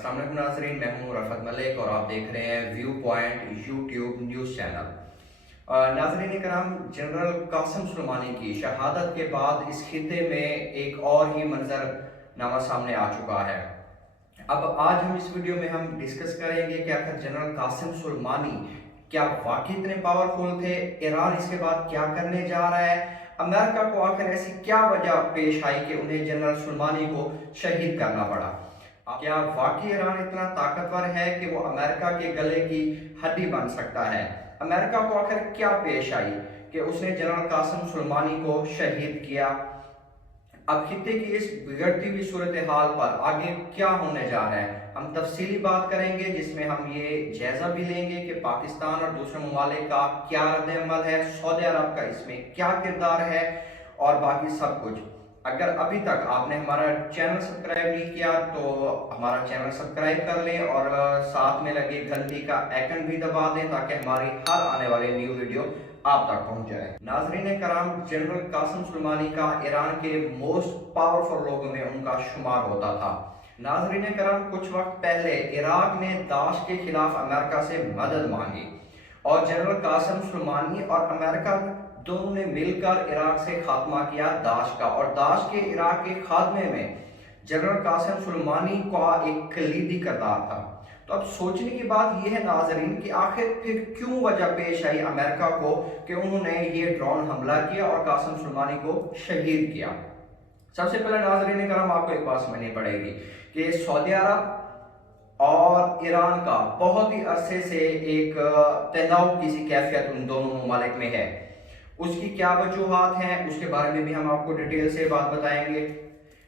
अस्सलाम वालेकुम नाज़रीन, मैं हूं रफ़त मलिक और आप देख रहे हैं view point YouTube news channel. नाज़रीन कराम, जनरल कासिम सुलेमानी की शहादत के बाद इस खित्ते में एक और ही मंजरनामा सामने आ चुका है। अब आज हम इस वीडियो में हम डिस्कस करेंगे कि आखिर जनरल कासिम सुलेमानी क्या वाकई इतने पावरफुल थे, ईरान इसके बाद क्या करने जा रहा है, अमेरिका को आखिर ऐसी क्या वजह पेश आई कि उन्हें जनरल सुलेमानी को शहीद करना पड़ा। क्या वाकई ईरान इतना ताकतवर है कि वो अमेरिका के गले की हड्डी बन सकता है। अमेरिका को आखिर क्या पेश आई कि उसने जनरल कासिम सुलेमानी को शहीद किया। अब खित्ते की इस बिगड़ती हुई सूरत हाल पर आगे क्या होने जा रहा है, हम तफसीली बात करेंगे, जिसमें हम ये जायजा भी लेंगे कि पाकिस्तान और दूसरे ममालिक का क्या रद्द-ए-अमल है, सऊदी अरब का इसमें क्या किरदार है और बाकी सब कुछ। अगर अभी तक आपने हमारा चैनल सब्सक्राइब नहीं किया तो हमारा चैनल सब्सक्राइब कर लें और साथ में लगे घंटी का आइकन भी दबा दें ताकि हमारी हर आने वाली न्यू वीडियो आप तक पहुंच जाए। नाजरीन कराम, जनरल कासिम सुलेमानी का ईरान के मोस्ट पावरफुल लोगों में उनका शुमार होता था। नाजरीन कराम, कुछ वक्त पहले इराक ने दाश के खिलाफ अमेरिका से मदद मांगी और जनरल कासिम सुलेमानी और अमेरिका दोनों ने मिलकर इराक से खात्मा किया दाश का, और दाश के इराक के खात्मे में जनरल कासिम सुलेमानी का एक कलीदी किरदार था। तो अब सोचने की बात यह है नाजरीन कि आखिर फिर क्यों वजह पेश आई अमेरिका को कि उन्होंने ये ड्रोन हमला किया और कासिम सुलेमानी को शहीद किया। सबसे पहले नाजरीन कराम, आपको एक बात समझनी पड़ेगी कि सऊदी अरब और ईरान का बहुत ही अरसे से एक तनाव की सी कैफियत उन दोनों ममालिक में है। उसकी क्या वजूहात हैं उसके बारे में भी हम आपको डिटेल से बात बताएंगे।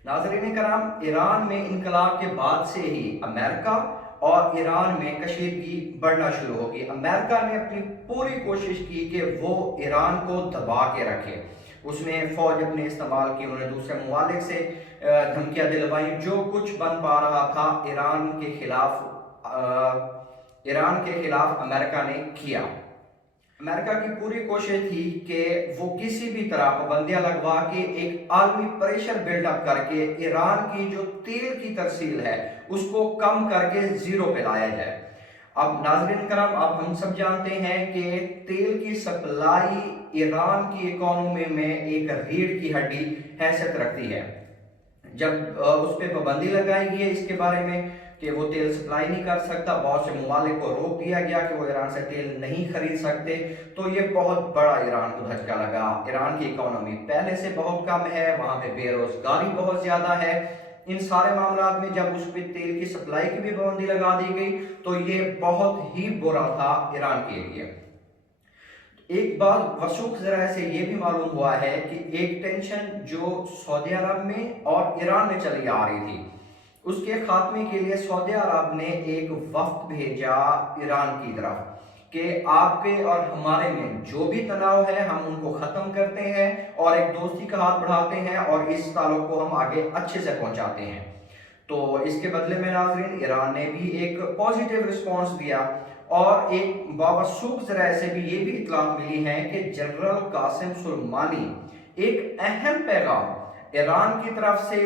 नाजरीन कराम, ईरान में इनकलाब के बाद से ही अमेरिका और ईरान में कशीदगी बढ़ना शुरू होगी। अमेरिका ने अपनी पूरी कोशिश की कि वो ईरान को दबा के रखे। उसने फौज अपने इस्तेमाल की, उन्हें दूसरे ममालिक से धमकियां दिलवाई। जो कुछ बन पा रहा था ईरान के खिलाफ अमेरिका ने किया। अमेरिका की पूरी कोशिश थी कि वो किसी भी तरह पाबंदियां लगवा के एक आलमी प्रेशर बिल्डअप करके ईरान की जो तेल की तरसील है उसको कम करके जीरो पे लाया जाए। अब नाज़रीन करम, अब हम सब जानते हैं कि तेल की सप्लाई ईरान की इकोनॉमी में एक रीढ़ की हड्डी हैसियत रखती है। जब उस पर पाबंदी लगाई गई इसके बारे में कि वो तेल सप्लाई नहीं कर सकता, बहुत से ममालिक को रोक दिया गया कि वो ईरान से तेल नहीं खरीद सकते, तो ये बहुत बड़ा ईरान को धक्का लगा। ईरान की इकोनॉमी पहले से बहुत कम है, वहाँ पे बेरोजगारी बहुत ज़्यादा है। इन सारे मामला में जब उस पर तेल की सप्लाई की भी पाबंदी लगा दी गई तो ये बहुत ही बुरा था ईरान के लिए। एक बात वसूख जरा से ये भी मालूम हुआ है कि एक टेंशन जो सऊदी अरब में और ईरान में चली आ रही थी उसके खात्मे के लिए सऊदी अरब ने एक वफ्द भेजा ईरान की तरफ कि आपके और हमारे में जो भी तनाव है हम उनको खत्म करते हैं और एक दोस्ती का हाथ बढ़ाते हैं और इस ताल्लुक को हम आगे अच्छे से पहुंचाते हैं। तो इसके बदले में नाजरीन ईरान ने भी एक पॉजिटिव रिस्पॉन्स दिया और एक बावसूख जरा से भी ये भी इतला मिली है कि जनरल कासिम सुलेमानी एक अहम पैगाम ईरान की तरफ से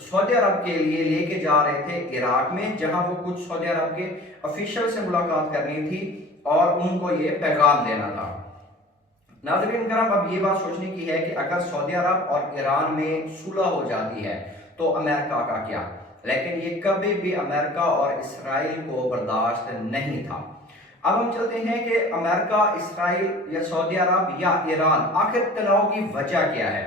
सऊदी अरब के लिए लेके जा रहे थे इराक में, जहां वो कुछ सऊदी अरब के ऑफिशियल से मुलाकात करनी थी और उनको ये पैगाम देना था। नाज़रीन करम, अब ये बात सोचने की है कि अगर सऊदी अरब और ईरान में सुलह हो जाती है तो अमेरिका का क्या, लेकिन ये कभी भी अमेरिका और इसराइल को बर्दाश्त नहीं था। अब हम चलते हैं कि अमेरिका, इसराइल या सऊदी अरब या ईरान आखिर तनाव की वजह क्या है।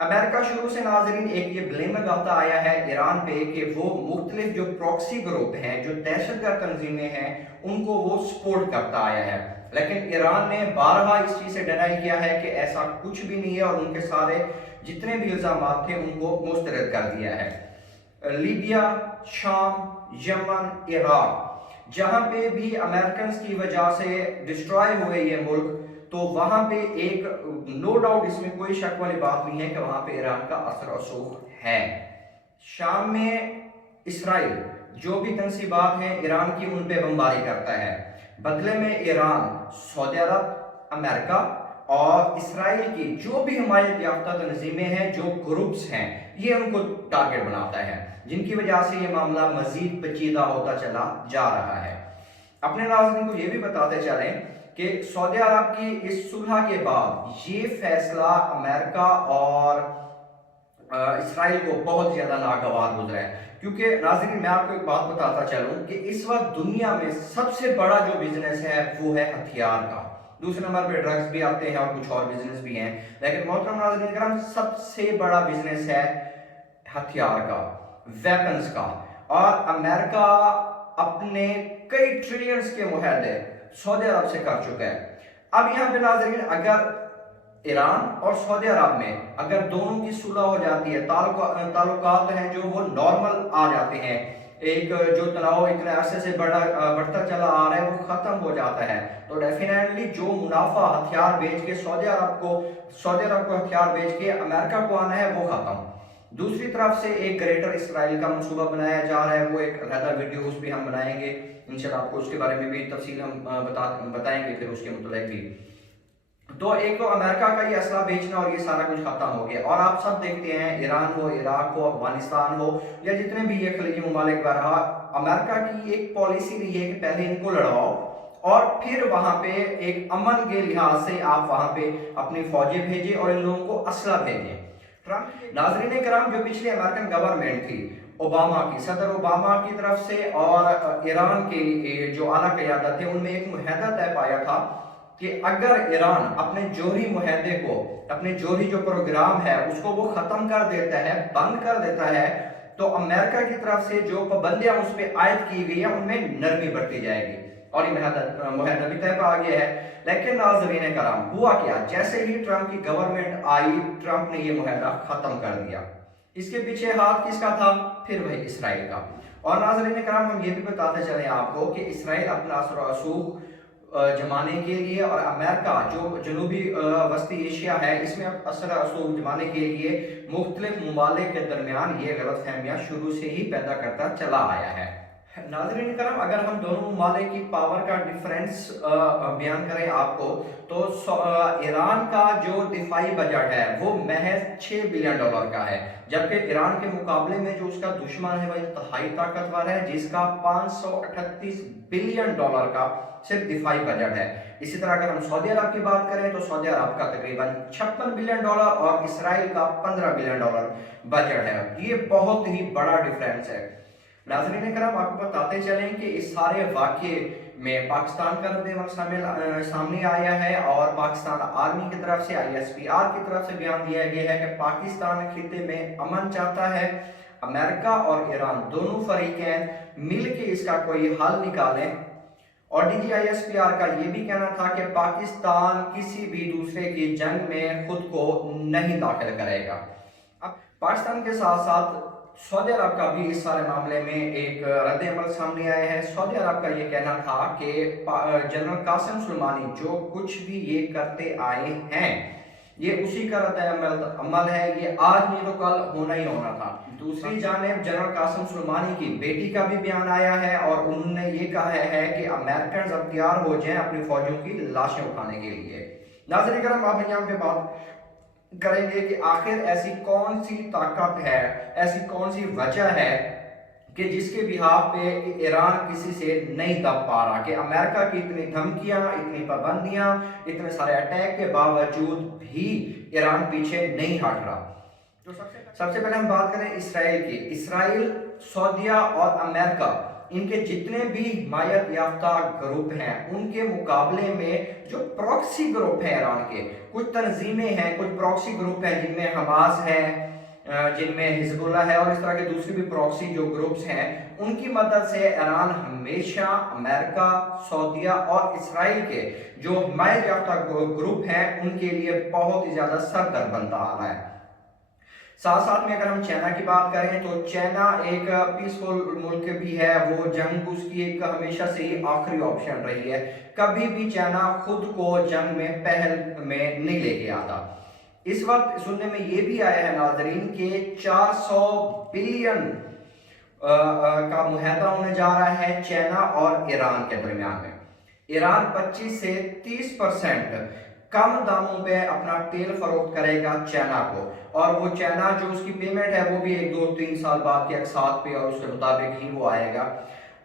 अमेरिका शुरू से नाजरीन एक ये ब्लेम लगाता आया है ईरान पे कि वो मुख्तलिफ जो प्रॉक्सी ग्रुप हैं, जो दहशतगर्द तंजीमें हैं, उनको वो सपोर्ट करता आया है। लेकिन ईरान ने बारहा इस चीज़ से डिनाई किया है कि ऐसा कुछ भी नहीं है और उनके सारे जितने भी इल्जाम थे उनको मुस्तरद कर दिया है। लीबिया, शाम, यमन, इराक, जहाँ पे भी अमेरिकन की वजह से डिस्ट्रॉय हुए ये मुल्क, तो वहां पे एक नो डाउट इसमें कोई शक वाली बात नहीं है कि वहां पे ईरान का असर रसूख है। शाम में इसराइल जो भी तंसीबात हैं ईरान की उन पे बमबारी करता है, बदले में ईरान, सऊदी अरब, अमेरिका اور اسرائیل کی جو بھی حمایت یافتہ تنظیمیں ہیں، جو گروپس ہیں، یہ ان کو ٹارگٹ بناتا ہے، جن کی وجہ سے یہ معاملہ مزید پیچیدہ ہوتا چلا جا رہا ہے۔ اپنے ناظرین کو یہ بھی بتاتے چلیں کہ سعودی عرب کی اس صلح کے بعد یہ فیصلہ امریکہ اور اسرائیل کو بہت زیادہ ناگوار گزرا ہے، کیونکہ ناظرین میں آپ کو ایک بات بتاتا چلوں کہ اس وقت دنیا میں سب سے بڑا جو بزنس ہے وہ ہے ہتھیار کا، دوسرے نمبر پہ ڈرگز بھی آتے ہیں اور کچھ اور بزنس بھی ہیں، لیکن محترم ناظرین کرام سب سے بڑا بزنس ہے ہتھیار کا، ویپنز کا، اور امریکہ اپنے کئی ٹریلینز کے معاہدے سعودی عرب سے کر چکا ہے۔ اب یہاں پہ ناظرین اگر ایران اور سعودی عرب میں اگر دونوں کی صلح ہو جاتی ہے، تعلقات ہیں جو وہ نارمل آ جاتے ہیں، ایک جو تناؤ اتنے عرصے سے بڑھتا چلا آ رہا ہے وہ ختم ہو جاتا ہے، تو ڈیفینیٹلی جو منافع ہتھیار بیچ کے سعودی عرب کو ہتھیار بیچ کے امریکہ کو آنا ہے وہ ختم۔ دوسری طرف سے ایک گریٹر اسرائیل کا منصوبہ بنایا جا رہا ہے، وہ ایک علیحدہ ویڈیوز بھی ہم بنائیں گے انشاءاللہ، آپ کو اس کے بارے میں بھی تفصیل ہم بتائیں گے پھر اس کے متعلق بھی۔ تو ایک تو امریکہ کا یہ اسلحہ بیچنا اور یہ سارا کچھ ختم ہو گیا، اور آپ سب دیکھتے ہیں ایران ہو، عراق ہو، افغانستان ہو یا جتنے بھی یہ خلیجی ممالک کا رہا، امریکہ کی ایک پالیسی رہی ہے کہ پہلے ان کو لڑاؤ اور پھر وہاں پہ ایک امن کے لحاظ سے آپ وہاں پہ اپنی فوجیں بھیجیں اور ان لوگوں کو اسلحہ بھیجیں۔ ناظرین کرام جو پچھلی امریکن گورنمنٹ تھی اوباما کی، صدر اوباما کی طرف سے اور ایران کے جو اعلیٰ قیادت تھے، ان میں ایک معاہدہ طے پایا تھا کہ اگر ایران اپنے جوہری معاہدے کو، اپنے جوہری جو پروگرام ہے اس کو وہ ختم کر دیتا ہے، بند کر دیتا ہے، تو امریکہ کی طرف سے جو پابندیاں اس پہ عائد کی گئی ہیں ان میں نرمی بڑھتی جائے گی، اور یہ معاہدہ بھی طے پا گیا ہے۔ لیکن ناظرین کرام ہوا کیا، جیسے ہی ٹرمپ کی گورنمنٹ آئی، ٹرمپ نے یہ معاہدہ ختم کر دیا۔ اس کے پیچھے ہاتھ کس کا تھا؟ پھر وہی اسرائیل کا۔ اور ناظرین کرام ہم یہ بھی بتاتے چلیں آپ کو کہ اسرائیل اپنا اثر و رسوخ جمانے کے لیے اور امریکہ جو جنوبی وسطی ایشیا ہے اس میں اثر و رسوخ جمانے کے لیے مختلف ممالک کے درمیان یہ غلط فہمیاں شروع سے ہی پیدا کرتا چلا آیا ہے۔ ناظرین کرام اگر ہم دونوں ممالک کی پاور کا ڈیفرنس بیان کریں آپ کو، تو ایران کا جو دفاعی بجٹ ہے وہ محض $6 بلین کا ہے، جبکہ ایران کے مقابلے میں جو اس کا دشمن ہے وہ انتہائی طاقتور ہے جس کا $538 بلین کا صرف دفاعی بجٹ ہے۔ اسی طرح اگر ہم سعودی عرب کی بات کریں تو سعودی عرب کا تقریباً $56 بلین اور اسرائیل کا $15 بلین بجٹ ہے، یہ بہت ہی بڑا ڈیفرنس ہے۔ ناظرین کرام آپ کو بتاتے چلیں کہ اس سارے واقعے میں پاکستان کا رد عمل سامنے آیا ہے، اور پاکستان آرمی کی طرف سے ISPR کی طرف سے بیان دیا گیا ہے کہ پاکستان خطے میں امن چاہتا ہے، امریکہ اور ایران دونوں فریقین مل کے اس کا کوئی حل نکالیں، اور DG ISPR کا یہ بھی کہنا تھا کہ پاکستان کسی بھی دوسرے کی جنگ میں خود کو نہیں داخل کرے گا۔ اب پاکستان کے ساتھ ساتھ سعودی عرب کا بھی اس سارے معاملے میں ایک رد عمل سامنے آیا ہے۔ سعودی عرب کا یہ کہنا تھا کہ جنرل قاسم سلیمانی جو کچھ بھی یہ کرتے آئے ہیں یہ اسی کا رد عمل ہے، یہ آج نہیں تو کل ہونا ہی ہونا تھا۔ دوسری جانب جنرل قاسم سلیمانی کی بیٹی کا بھی بیان آیا ہے اور انہوں نے یہ کہا ہے کہ امریکنز اب تیار ہو جائیں اپنی فوجوں کی لاشیں اٹھانے کے لیے۔ ناظرین کرام آپ یہاں پہ بات کریں گے کہ آخر ایسی کون سی طاقت ہے، ایسی کون سی وجہ ہے کہ جس کے بہاف پہ ایران کسی سے نہیں دب پا رہا، کہ امریکہ کی اتنی دھمکیاں، اتنی پابندیاں، اتنے سارے اٹیک کے باوجود بھی ایران پیچھے نہیں ہٹ رہا۔ تو سب سے پہلے ہم بات کریں اسرائیل کی۔ اسرائیل، سعودیہ اور امریکہ ان کے جتنے بھی حمایت یافتہ گروپ ہیں ان کے مقابلے میں جو پروکسی گروپ ہیں ایران کے، کچھ تنظیمیں ہیں، کچھ پروکسی گروپ ہیں جن میں حماس ہے، جن میں حزب اللہ ہے، اور اس طرح کے دوسری بھی پروکسی جو گروپس ہیں، ان کی مدد سے ایران ہمیشہ امریکہ، سعودیہ اور اسرائیل کے جو حمایت یافتہ گروپ ہیں ان کے لیے بہت ہی زیادہ سردرد بنتا آ رہا ہے۔ ساتھ ساتھ میں اگر ہم چائنا کی بات کریں تو چائنا ایک پیسفل ملک بھی ہے، وہ جنگ اس کی ایک ہمیشہ سے ہی آخری آپشن رہی ہے، کبھی بھی چائنا خود کو جنگ میں پہل میں نہیں لے کے آتا۔ اس وقت سننے میں یہ بھی آیا ہے ناظرین کہ 400 بلین کا معاہدہ ہونے جا رہا ہے چائنا اور ایران کے درمیان میں۔ ایران 25 سے 30% कम दामों पे अपना तेल फरोख्त करेगा चाइना को, और वो चाइना जो उसकी पेमेंट है वो भी 1 2 3 साल बाद के अकसात पे और उसके मुताबिक ही वो आएगा।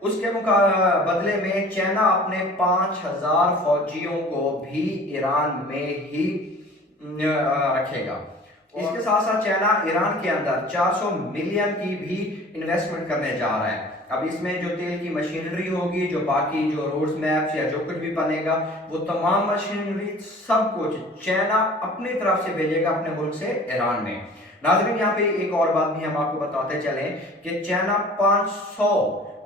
उसके बदले में चाइना अपने 5,000 फौजियों को भी ईरान में ही रखेगा। इसके साथ साथ चाइना ईरान के अंदर 400 मिलियन की भी इन्वेस्टमेंट करने जा रहा है। अब इसमें जो तेल की मशीनरी होगी, जो बाकी जो रोड्स मैप्स या जो कुछ भी बनेगा, वो तमाम मशीनरी सब कुछ चाइना अपनी तरफ से भेजेगा अपने मुल्क से ईरान में। नाज़रीन, यहाँ पे एक और बात भी हम आपको बताते चलें कि चाइना 500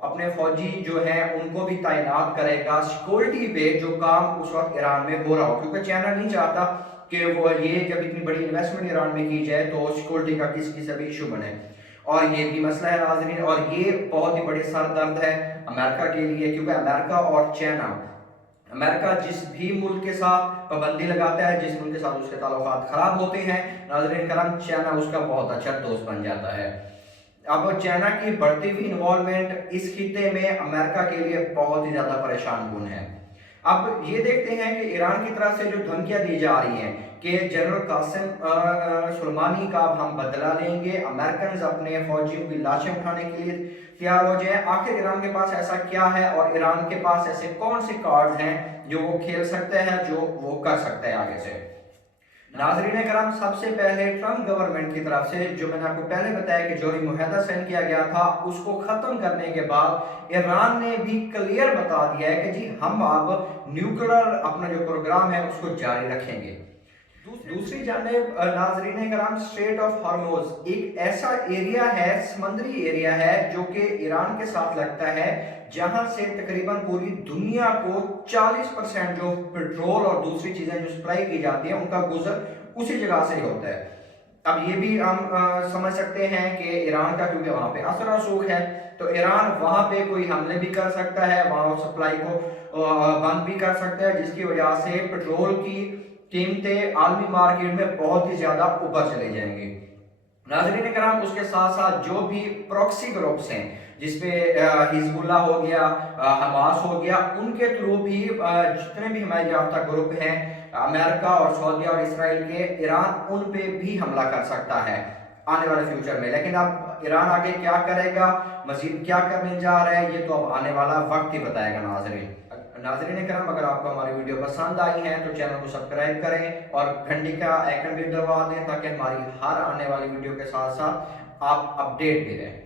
अपने फौजी जो हैं उनको भी तैनात करेगा सिक्योरिटी पे, जो काम उस वक्त ईरान में हो रहा हो, क्योंकि चाइना नहीं चाहता कि वो ये जब इतनी बड़ी इन्वेस्टमेंट ईरान में की जाए तो सिक्योरिटी का किसी से भी इशू बने। और ये भी मसला है नाज़रीन, और ये बहुत ही बड़े सर दर्द है अमेरिका के लिए, क्योंकि अमेरिका और चाइना, अमेरिका जिस भी मुल्क के साथ पाबंदी लगाता है, जिस मुल्क के साथ उसके ताल्लुकात खराब होते हैं, नाज़रीन करम, चाइना उसका बहुत अच्छा दोस्त बन जाता है। अब चाइना की बढ़ती हुई इन्वॉल्वमेंट इस खित्ते में अमेरिका के लिए बहुत ही ज्यादा परेशान कुन है। अब ये देखते हैं कि ईरान की तरफ से जो धमकियां दी जा रही हैं कि जनरल कासिम सुलेमानी का हम बदला लेंगे, अमेरिकन अपने फौजियों की लाशें उठाने के लिए तैयार हो जाए। आखिर ईरान के पास ऐसा क्या है और ईरान के पास ऐसे कौन से कार्ड हैं जो वो खेल सकते हैं, जो वो कर सकते हैं आगे से। नाज़रीन करम, सबसे पहले ट्रम्प गवर्नमेंट की तरफ से जो मैंने आपको पहले बताया कि जोरी मुआहदा साइन किया गया था, उसको खत्म करने के बाद ईरान ने भी क्लियर बता दिया है कि जी हम अब न्यूक्लियर अपना जो प्रोग्राम है उसको जारी रखेंगे। दूसरी जानिब नाज़रीन करम, स्ट्रेट ऑफ हॉर्मुज़ एक ऐसा एरिया है, समंदरी एरिया है, जो कि ईरान के साथ लगता है, जहां से तकरीबन पूरी दुनिया को 40% जो पेट्रोल और दूसरी चीजें जो सप्लाई की जाती है उनका गुजर उसी जगह से ही होता है। अब ये भी हम समझ सकते हैं कि ईरान का, क्योंकि वहां पे असर रसूख है, तो ईरान वहां पे कोई हमले भी कर सकता है, वहां सप्लाई को बंद भी कर सकता है, जिसकी वजह से पेट्रोल की कीमतें आलमी मार्केट में बहुत ही ज्यादा ऊपर चले जाएंगी। नाज़रीन करम, उसके साथ साथ जो भी प्रॉक्सी ग्रुप्स हैं, जिसपे हिजबुल्लाह हो गया, हमास हो गया, उनके थ्रू भी जितने भी हमारे याफ्ता ग्रुप हैं अमेरिका और सऊदी और इसराइल के, ईरान उन पे भी हमला कर सकता है आने वाले फ्यूचर में। लेकिन अब ईरान आगे क्या करेगा, मजीद क्या करने जा रहा है, ये तो अब आने वाला वक्त ही बताएगा। नाज़रीन करम, अगर आपको हमारी वीडियो पसंद आई है तो चैनल को सब्सक्राइब करें और घंटी का आइकन भी दबा दें, ताकि हमारी हर आने वाली वीडियो के साथ साथ आप अपडेट भी रहें।